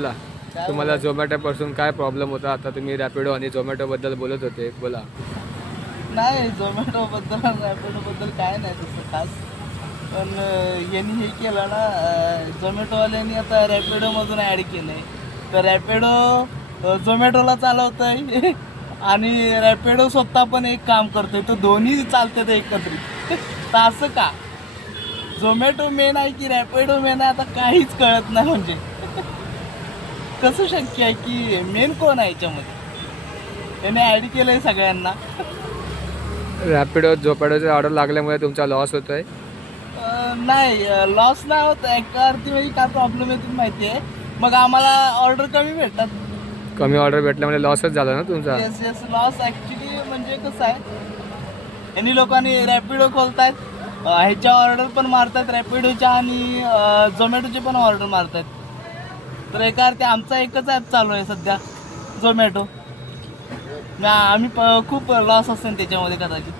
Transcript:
बोला, तुम्हाला झोमॅटोपासून काय प्रॉब्लेम होता? आता तुम्ही रॅपिडो आणि झोमॅटोबद्दल बोलत होते, बोला. नाही, झोमॅटोबद्दल रॅपिडोबद्दल काय नाही तसं खास. पण यांनी हे केलं ना, झोमॅटोवाल्यांनी आता रॅपिडोमधून ॲड केलं आहे. तर रॅपिडो झोमॅटोला चालवतं आहे आणि रॅपिडो स्वतः पण एक काम करतोय, तर दोन्ही चालतात एकत्रित. तर असं का? झोमॅटो मेन आहे की रॅपिडो मेन आहे, आता काहीच कळत नाही म्हणजे. कसं शक्य आहे की मेन कोण आहे याच्यामध्ये? त्याने ॲड केलं आहे सगळ्यांना. रॅपिडो झोमॅटोचे ऑर्डर लागल्यामुळे तुमचा लॉस होतोय? नाही, लॉस नाही होत. एका अर्थी म्हणजे काय प्रॉब्लेम येतो माहिती आहे, मग आम्हाला ऑर्डर कमी भेटतात. कमी ऑर्डर भेटल्यामुळे लॉसच झाला ना तुमचा? येस येस, लॉस ॲक्च्युली म्हणजे कसं आहे, यांनी लोकांनी रॅपिडो खोलतायत, ह्याच्या ऑर्डर पण मारतात रॅपिडोच्या आणि झोमॅटोचे पण ऑर्डर मारतात. तर एका अर्थी आमचा एकच ॲप चालू आहे सध्या, झोमॅटो. आम्ही खूप लॉस असेल त्याच्यामध्ये कदाचित.